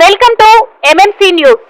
Welcome to MMC news.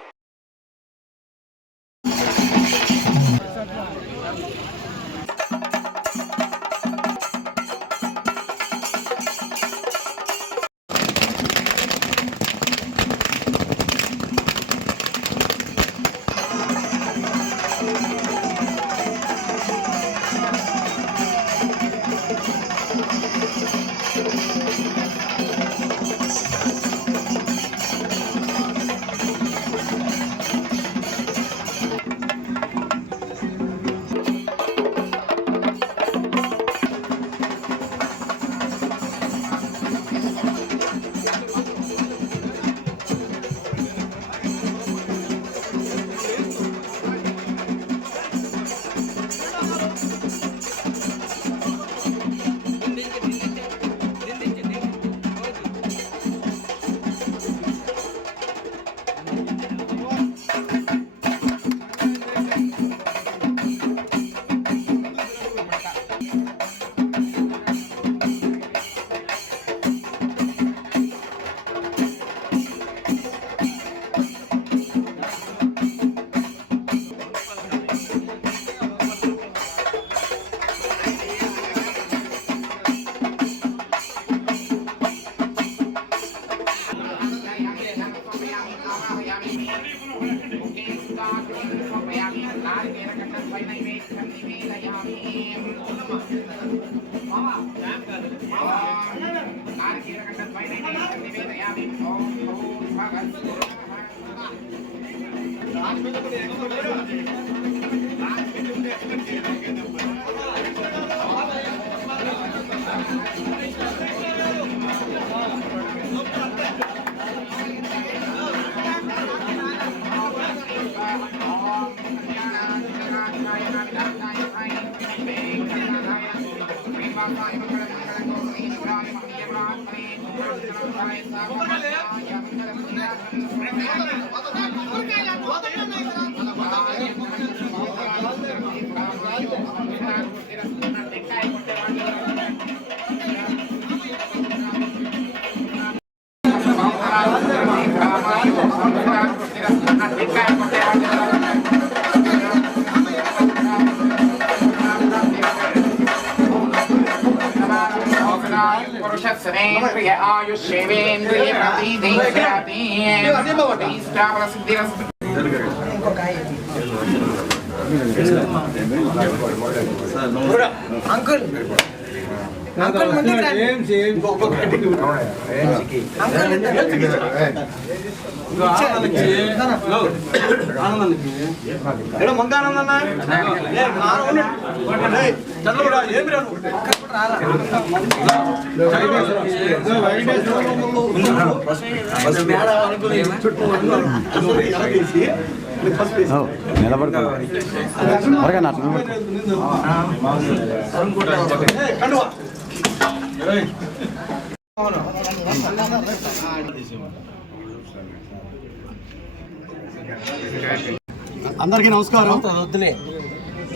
అందరికీ నమస్కారం.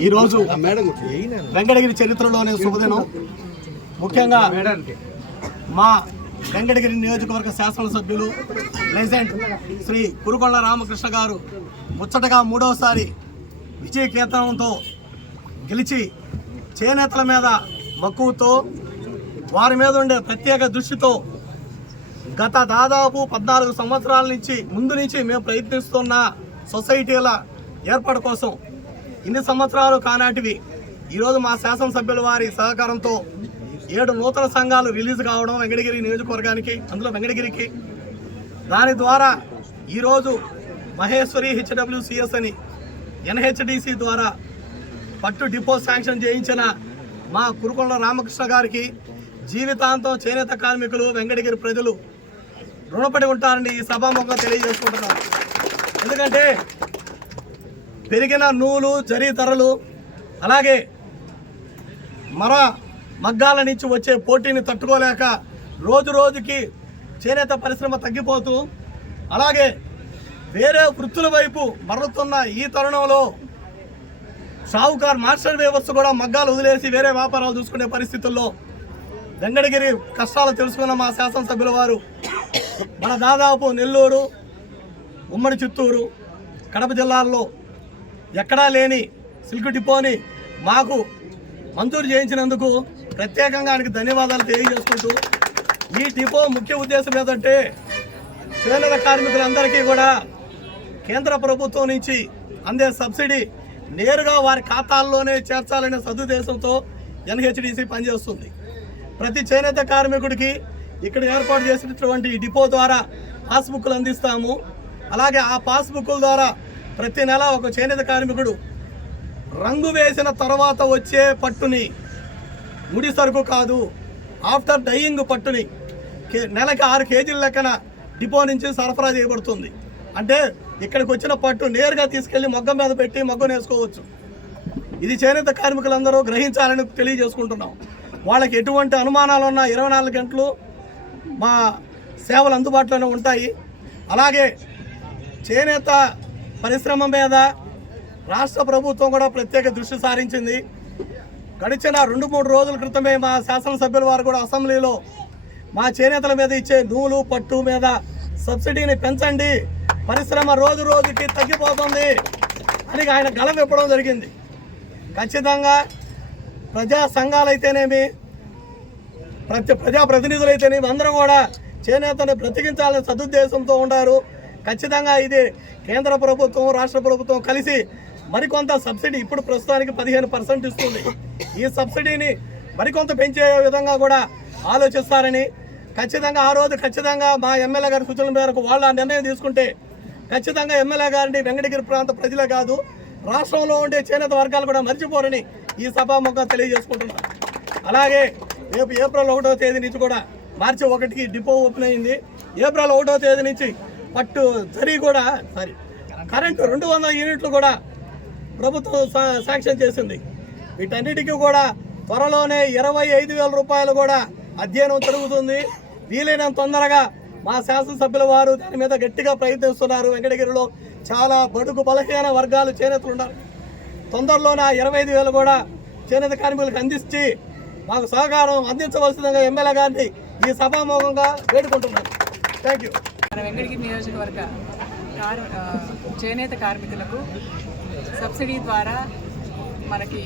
ఈరోజు వెంకటగిరి చరిత్రలోనే శుభదినం. ముఖ్యంగా మా వెంకటగిరి నియోజకవర్గ శాసనసభ్యులు లెజెండ్ శ్రీ కురుకొండ రామకృష్ణ గారు ముచ్చటగా 3వసారి విజయ కేతనంతో గెలిచి చేనేతల మీద మక్కువతో వారి మీద ఉండే ప్రత్యేక దృష్టితో గత దాదాపు 14 సంవత్సరాల ముందు నుంచి మేము ప్రయత్నిస్తున్న సొసైటీల ఏర్పాటు కోసం ఇన్ని సంవత్సరాలు కానాటివి ఈరోజు మా శాసనసభ్యుల వారి సహకారంతో 7 నూతన సంఘాలు రిలీజ్ కావడం వెంకటగిరి నియోజకవర్గానికి, అందులో వెంకటగిరికి. దాని ద్వారా ఈరోజు మహేశ్వరి HWCS అని NHDC ద్వారా పట్టు డిపో శాంక్షన్ చేయించిన మా కురుకొండ రామకృష్ణ గారికి జీవితాంతం చేనేత కార్మికులు వెంకటగిరి ప్రజలు రుణపడి ఉంటారని ఈ సభాముఖంగా తెలియజేసుకుంటున్నారు. ఎందుకంటే పెరిగిన నూలు జరీ ధరలు, అలాగే మగ్గాల నుంచి వచ్చే పోటీని తట్టుకోలేక రోజు రోజుకి చేనేత పరిశ్రమ తగ్గిపోతూ, అలాగే వేరే వృత్తుల వైపు మరలుతున్న ఈ తరుణంలో షావుకార్ మాస్టర్ వ్యవస్థ కూడా మగ్గాలు వదిలేసి వేరే వ్యాపారాలు చూసుకునే పరిస్థితుల్లో వెంకటగిరి కష్టాలు తెలుసుకున్న మా శాసనసభ్యుల వారు మన దాదాపు నెల్లూరు, ఉమ్మడి చిత్తూరు, కడప జిల్లాల్లో ఎక్కడా లేని సిల్క్ డిపోని మాకు మంజూరు చేయించినందుకు ప్రత్యేకంగా ఆయనకు ధన్యవాదాలు తెలియజేసుకుంటూ, ఈ డిపో ముఖ్య ఉద్దేశం ఏంటంటే చేనేత కార్మికులందరికీ కూడా కేంద్ర ప్రభుత్వం నుంచి అందే సబ్సిడీ నేరుగా వారి ఖాతాల్లోనే చేర్చాలనే సదుద్దేశంతో ఎన్హెచ్డిసి పనిచేస్తుంది. ప్రతి చేనేత కార్మికుడికి ఇక్కడ ఏర్పాటు చేసినటువంటి ఈ డిపో ద్వారా పాస్బుక్లు అందిస్తాము. అలాగే ఆ పాస్బుక్ల ద్వారా ప్రతి నెల ఒక చేనేత కార్మికుడు రంగు వేసిన తర్వాత వచ్చే పట్టుని, ముడి సరుకు కాదు, ఆఫ్టర్ డైయింగ్ పట్టుని నెలకి 6 కేజీల లెక్కన డిపో నుంచి సరఫరా చేయబడుతుంది. అంటే ఇక్కడికి వచ్చిన పట్టు నేరుగా తీసుకెళ్లి మొగ్గ మీద పెట్టి మొగ్గను వేసుకోవచ్చు. ఇది చేనేత కార్మికులందరూ గ్రహించాలని తెలియజేసుకుంటున్నాం. వాళ్ళకి ఎటువంటి అనుమానాలు ఉన్నా 24 గంటలు మా సేవలు అందుబాటులోనే ఉంటాయి. అలాగే చేనేత పరిశ్రమ మీద రాష్ట్ర ప్రభుత్వం కూడా ప్రత్యేక దృష్టి సారించింది. గడిచిన 2-3 రోజుల క్రితమే మా శాసనసభ్యుల వారు కూడా అసెంబ్లీలో మా చేనేతల మీద ఇచ్చే నూలు పట్టు మీద సబ్సిడీని పెంచండి, పరిశ్రమ రోజు రోజుకి తగ్గిపోతుంది అని ఆయన గళం ఇవ్వడం జరిగింది. ఖచ్చితంగా ప్రజా సంఘాలైతేనేమి, ప్రజాప్రతినిధులైతేనేమి అందరూ కూడా చేనేతను బ్రతికించాలనే సదుద్దేశంతో ఉన్నారు. ఖచ్చితంగా ఇది కేంద్ర ప్రభుత్వం, రాష్ట్ర ప్రభుత్వం కలిసి మరికొంత సబ్సిడీ, ఇప్పుడు ప్రస్తుతానికి 15% ఇస్తుంది, ఈ సబ్సిడీని మరికొంత పెంచే విధంగా కూడా ఆలోచిస్తారని, ఖచ్చితంగా ఆ రోజు ఖచ్చితంగా మా ఎమ్మెల్యే గారి సూచనల మేరకు వాళ్ళ నిర్ణయం తీసుకుంటే ఖచ్చితంగా ఎమ్మెల్యే గారిని వెంకటగిరి ప్రాంత ప్రజలే కాదు రాష్ట్రంలో ఉండే చేనేత వర్గాలు కూడా మర్చిపోరని ఈ సభాముఖంగా తెలియజేసుకుంటున్నాను. అలాగే రేపు ఏప్రిల్ 1వ తేదీ నుంచి కూడా మార్చి 1కి డిపో ఓపెన్ అయింది. ఏప్రిల్ 1వ తేదీ నుంచి పట్టు జరీ కూడా కరెంటు 200 యూనిట్లు కూడా ప్రభుత్వం శాంక్షన్ చేసింది. వీటన్నిటికీ కూడా త్వరలోనే 25,000 రూపాయలు కూడా అధ్యయనం జరుగుతుంది. వీలైనంత తొందరగా మా శాసనసభ్యుల వారు దాని మీద గట్టిగా ప్రయత్నిస్తున్నారు. వెంకటగిరిలో చాలా బడుగు బలహీన వర్గాలు చేనేతలు ఉన్నారు. తొందరలోనే 25,000 కూడా చేనేత కార్మికులకు అందించి మాకు సహకారం అందించవలసిందిగా ఎమ్మెల్యే గారిని ఈ సభాముఖంగా వేడుకుంటున్నాను. Thank you. మన వెంకటగిరి నియోజకవర్గ చేనేత కార్మికులకు సబ్సిడీ ద్వారా మనకి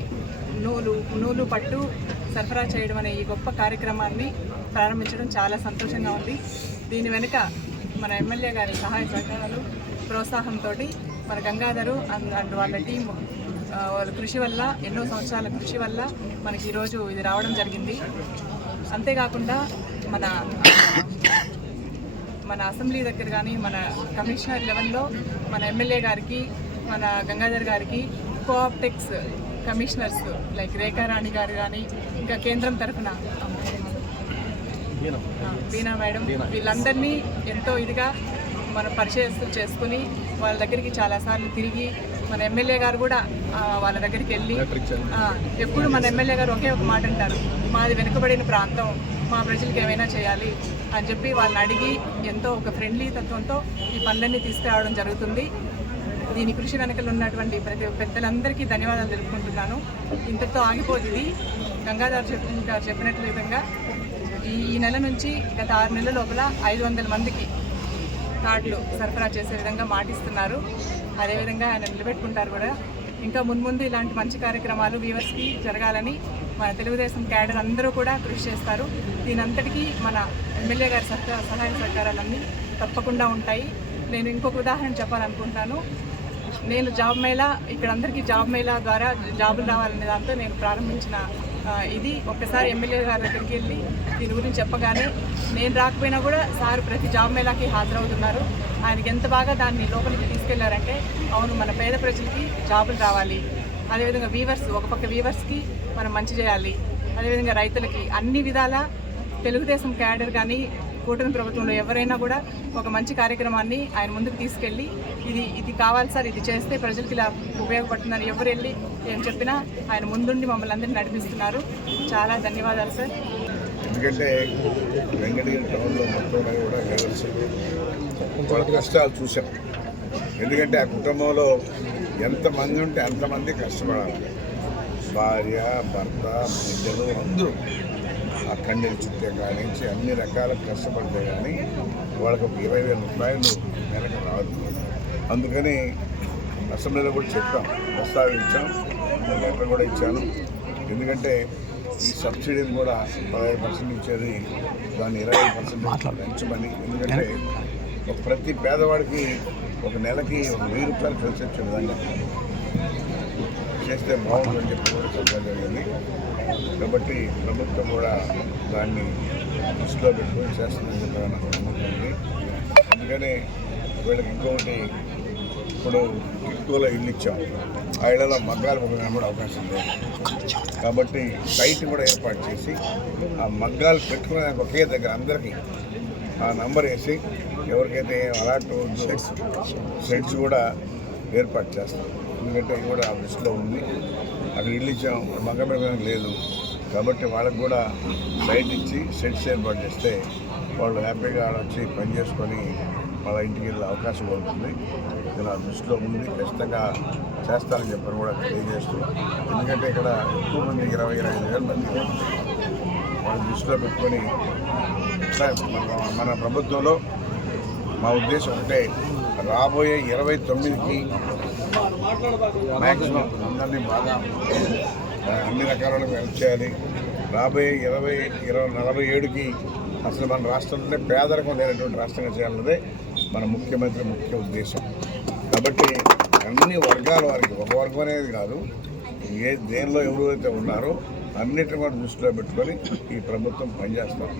నూలు పట్టు సరఫరా చేయడం అనే ఈ గొప్ప కార్యక్రమాన్ని ప్రారంభించడం చాలా సంతోషంగా ఉంది. దీని వెనుక మన ఎమ్మెల్యే గారి సహాయ సహకారాలు, ప్రోత్సాహంతో మన గంగాధరు అండ్ వాళ్ళ టీం వాళ్ళ కృషి వల్ల, ఎన్నో సంవత్సరాల కృషి వల్ల మనకి ఈరోజు ఇది రావడం జరిగింది. అంతేకాకుండా మన అసెంబ్లీ దగ్గర కానీ, మన కమిషనర్ లెవెల్లో మన ఎమ్మెల్యే గారికి, మన గంగాధర్ గారికి, కోఆప్టెక్స్ కమిషనర్స్ లైక్ రేఖారాణి గారు కానీ, ఇంకా కేంద్రం తరఫున వీణా మేడం, వీళ్ళందరినీ ఎంతో ఇదిగా మన పరిచయస్తులు చేసుకుని వాళ్ళ దగ్గరికి చాలాసార్లు తిరిగి, మన ఎమ్మెల్యే గారు కూడా వాళ్ళ దగ్గరికి వెళ్ళి, ఎప్పుడు మన ఎమ్మెల్యే గారు ఒకే ఒక మాట అంటారు, మాది వెనుకబడిన ప్రాంతం, మా ప్రజలకు ఏమైనా చేయాలి అని చెప్పి వాళ్ళని అడిగి ఎంతో ఒక ఫ్రెండ్లీ తత్వంతో ఈ పనులన్నీ తీసుకురావడం జరుగుతుంది. దీని కృషి వెనకలు ఉన్నటువంటి ప్రతి పెద్దలందరికీ ధన్యవాదాలు తెలుపుకుంటున్నాను. ఇంతటితో ఆగిపోతుంది. గంగాధర్ గారు చెప్పినట్టు విధంగా ఈ నెల నుంచి గత 6 నెలల లోపల 500 మందికి కార్డులు సరఫరా చేసే విధంగా మాటిస్తున్నారు. అదేవిధంగా ఆయన నిలబెట్టుకుంటారు కూడా. ఇంకా మున్ముందు ఇలాంటి మంచి కార్యక్రమాలు వీవర్స్కి జరగాలని మన తెలుగుదేశం క్యాడర్ అందరూ కూడా కృషి చేస్తారు. దీనంతటికీ మన ఎమ్మెల్యే గారి సహాయ సహకారాలన్నీ తప్పకుండా ఉంటాయి. నేను ఇంకొక ఉదాహరణ చెప్పాలనుకుంటున్నాను. నేను జాబ్ మేళా, ఇక్కడ అందరికీ జాబ్ మేళా ద్వారా జాబులు రావాలనే దాంతో నేను ప్రారంభించిన ఇది ఒక్కసారి ఎమ్మెల్యే గారి దగ్గరికి వెళ్ళి దీని గురించి చెప్పగానే, నేను రాకపోయినా కూడా సార్ ప్రతి జాబ్ మేళాకి హాజరవుతున్నారు. ఆయనకి ఎంత బాగా దాన్ని లోపలికి తీసుకెళ్లారంటే, అవును మన పేద ప్రజలకి జాబులు రావాలి, అదేవిధంగా వీవర్స్, ఒక పక్క వీవర్స్కి మనం మంచి చేయాలి, అదేవిధంగా రైతులకి అన్ని విధాల తెలుగుదేశం క్యాడర్ కానీ కూటమి ప్రభుత్వంలో ఎవరైనా కూడా ఒక మంచి కార్యక్రమాన్ని ఆయన ముందుకు తీసుకెళ్ళి ఇది కావాలి సార్, ఇది చేస్తే ప్రజలకి ఇలా ఉపయోగపడుతుందని ఎవరు వెళ్ళి ఏం చెప్పినా ఆయన ముందుండి మమ్మల్ని అందరినీ నడిపిస్తున్నారు. చాలా ధన్యవాదాలు సార్. ఎందుకంటే వెంకటగిరి టౌన్లో మొత్తం కూడా లేబర్స్ వాళ్ళ కష్టాలు చూసాం. ఎందుకంటే ఆ కుటుంబంలో ఎంతమంది ఉంటే అంతమంది కష్టపడాలి. భార్య, భర్త, బిడ్డలు అందరూ. ఆ కండీలు చుట్టే కానించి అన్ని రకాల కష్టపడితే కానీ వాళ్ళకి ఒక 20,000 రూపాయలు నెలకు రాదు. అందుకని అసెంబ్లీలో కూడా చెప్పాం, ప్రస్తావించాం, లెటర్ కూడా ఇచ్చాను. ఎందుకంటే ఈ సబ్సిడీని కూడా 15% ఇచ్చేది దాన్ని 20% పెంచమని. ఎందుకంటే ప్రతి పేదవాడికి ఒక నెలకి 1,000 రూపాయలు కలిసి వచ్చే విధంగా చేస్తే బాగుంటుందని చెప్పి కూడా చెప్పడం జరిగింది. కాబట్టి ప్రభుత్వం కూడా దాన్ని దృష్టిలో పెట్టుకొని చేస్తుందని చెప్పి నాకు నమ్మకం ఉంది. అందుకనే వీళ్ళకి ఇంకొకటి, ఇప్పుడు ఎక్కువలో ఇల్లు ఇచ్చాం, ఆ ఇళ్లలో మగ్గాలు పొందడానికి కూడా అవకాశం లేదు. కాబట్టి సైట్ కూడా ఏర్పాటు చేసి ఆ మగ్గాలు పెట్టుకునే ఒకే దగ్గర అందరికీ ఆ నంబర్ వేసి ఎవరికైతే అలాంటి షెడ్స్ కూడా ఏర్పాటు చేస్తాం. ఎందుకంటే ఇది కూడా ఆ దృష్టిలో ఉంది. అక్కడ ఇల్లు ఇచ్చాం, మగ్గ పెట్టడానికి లేదు. కాబట్టి వాళ్ళకి కూడా సైట్ ఇచ్చి షెడ్స్ ఏర్పాటు చేస్తే వాళ్ళు హ్యాపీగా వచ్చి పని చేసుకొని వాళ్ళ ఇంటికి వెళ్ళే అవకాశం ఉంటుంది. ఇది నా దృష్టిలో ఉంది, ఖచ్చితంగా చేస్తానని చెప్పని కూడా తెలియజేస్తూ, ఎందుకంటే ఇక్కడ ఎక్కువ మంది 20-25 వేల మంది వాళ్ళ దృష్టిలో పెట్టుకొని మన ప్రభుత్వంలో మా ఉద్దేశం ఒకటే, రాబోయే 29కి మ్యాక్సిమం అందరినీ బాగా అన్ని రకాల హెల్ప్ చేయాలి. రాబోయే 47కి అసలు మన రాష్ట్రంలోనే పేదరికం లేనటువంటి రాష్ట్రంగా చేయాలన్నదే మన ముఖ్యమంత్రి ముఖ్య ఉద్దేశం. కాబట్టి అన్ని వర్గాల వారికి, ఒక వర్గం అనేది కాదు, దేనిలో ఎవరైతే ఉన్నారో అన్నిటిని కూడా దృష్టిలో పెట్టుకొని ఈ ప్రభుత్వం పనిచేస్తాం.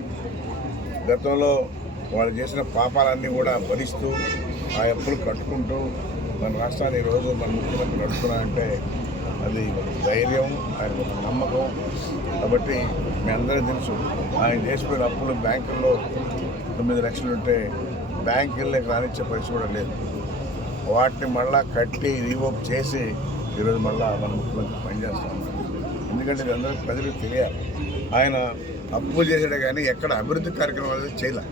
గతంలో వాళ్ళు చేసిన పాపాలన్నీ కూడా భరిస్తూ ఆ అప్పులు కట్టుకుంటూ మన రాష్ట్రాన్ని ఈరోజు మన ముఖ్యమంత్రి నడుపుతున్నారంటే అది ఒక ధైర్యం, ఆయన ఒక నమ్మకం. కాబట్టి మీ అందరికీ తెలుసు, ఆయన చేసిపోయిన అప్పులు బ్యాంకుల్లో 9 లక్షలు ఉంటే బ్యాంకుల్లోకి రానిచ్చే పరిస్థితి కూడా లేదు. వాటిని మళ్ళా కట్టి రీవోక్ చేసి ఈరోజు మళ్ళా మన ముఖ్యమంత్రి పనిచేస్తాం. ఎందుకంటే ఇది అందరికీ ప్రజలకు తెలియాలి. ఆయన అప్పులు చేసాడే కానీ ఎక్కడ అభివృద్ధి కార్యక్రమాలు చేయలే.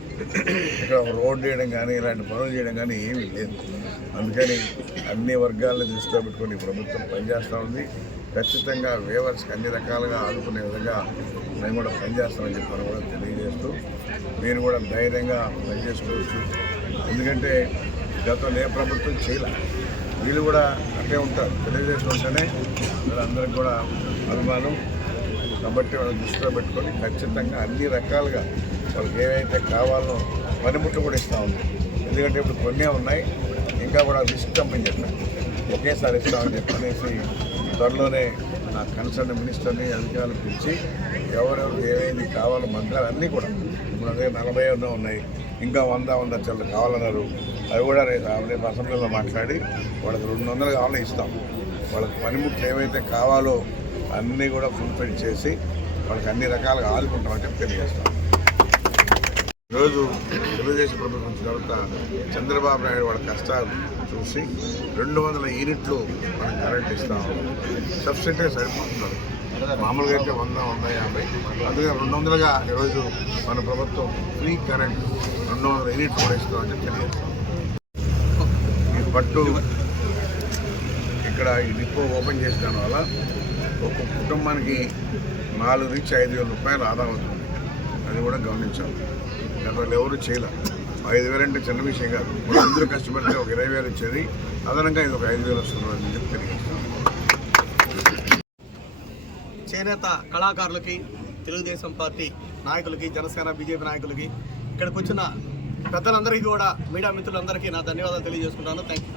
ఇక్కడ ఒక రోడ్డు వేయడం కానీ ఇలాంటి పనులు చేయడం కానీ ఏమీ లేదు. అందుకని అన్ని వర్గాలను దృష్టిలో పెట్టుకొని ప్రభుత్వం పనిచేస్తూ ఉంది. ఖచ్చితంగా వేవర్స్కి అన్ని రకాలుగా ఆదుకునే విధంగా మేము కూడా పనిచేస్తామని చెప్పని కూడా తెలియజేస్తూ, మీరు కూడా ధైర్యంగా పనిచేసుకోవచ్చు. ఎందుకంటే గతంలో ఏ ప్రభుత్వం చేయలే, వీళ్ళు కూడా అట్టే ఉంటారు. తెలుగుదేశం ఉంటేనే వీళ్ళందరికీ కూడా అభిమానం. కాబట్టి వాళ్ళని దృష్టిలో పెట్టుకొని ఖచ్చితంగా అన్ని రకాలుగా వాళ్ళకి ఏవైతే కావాలో పనిముట్లు కూడా ఇస్తూ ఉంది. ఎందుకంటే ఇప్పుడు కొన్నే ఉన్నాయి, ఇంకా కూడా ఇస్తామని చెప్పాను, ఒకేసారి ఇస్తామని చెప్పనేసి త్వరలోనే నా కన్సర్న్ మినిస్టర్ని అధికారులు పిలిచి ఎవరెవరికి ఏమైంది కావాలో మంత్రాలు అన్నీ కూడా, ఇప్పుడు అదే 40 ఉన్నాయి, ఇంకా 100 చిల్లర కావాలన్నారు. అవి కూడా రేపు అసెంబ్లీలో మాట్లాడి వాళ్ళకి 200 కావాలని ఇస్తాం. వాళ్ళకి పనిముట్లు ఏవైతే కావాలో అన్నీ కూడా ఫుల్ఫిల్ చేసి వాళ్ళకి అన్ని రకాలుగా ఆదుకుంటామని చెప్పి తెలియజేస్తాం. ఈరోజు తెలుగుదేశం ప్రభుత్వం వచ్చిన తర్వాత చంద్రబాబు నాయుడు వాళ్ళ కష్టాలు చూసి 200 యూనిట్లు మనం కరెంట్ ఇస్తాం. సబ్సిడీ సరిపోతున్నారు. మామూలుగా అయితే 100-150, అందుకే 200గా ఈరోజు మన ప్రభుత్వం ఫ్రీ కరెంట్ 200 యూనిట్లు కూడా ఇస్తామని చెప్పి తెలియజేస్తాం. ఈ పట్టు ఇక్కడ ఈ డిపో ఓపెన్ చేసిన వల్ల ఒక కుటుంబానికి 4-5 వేల రూపాయలు ఆదా అవుతుంది. అది కూడా గమనించాలి. గతంలో ఎవరు చేయలే. 5,000 అంటే చిన్న విషయం కాదు. అందరూ కష్టపడితే ఒక 20,000 ఇచ్చేది, అదనంగా ఇది ఒక 5,000 వస్తుంది అని చెప్పి తెలియజేస్తాం. చేనేత కళాకారులకి, తెలుగుదేశం పార్టీ నాయకులకి, జనసేన బీజేపీ నాయకులకి, ఇక్కడికి వచ్చిన పెద్దలందరికీ కూడా, మీడియా మిత్రులందరికీ నా ధన్యవాదాలు తెలియజేసుకుంటాను. Thank you.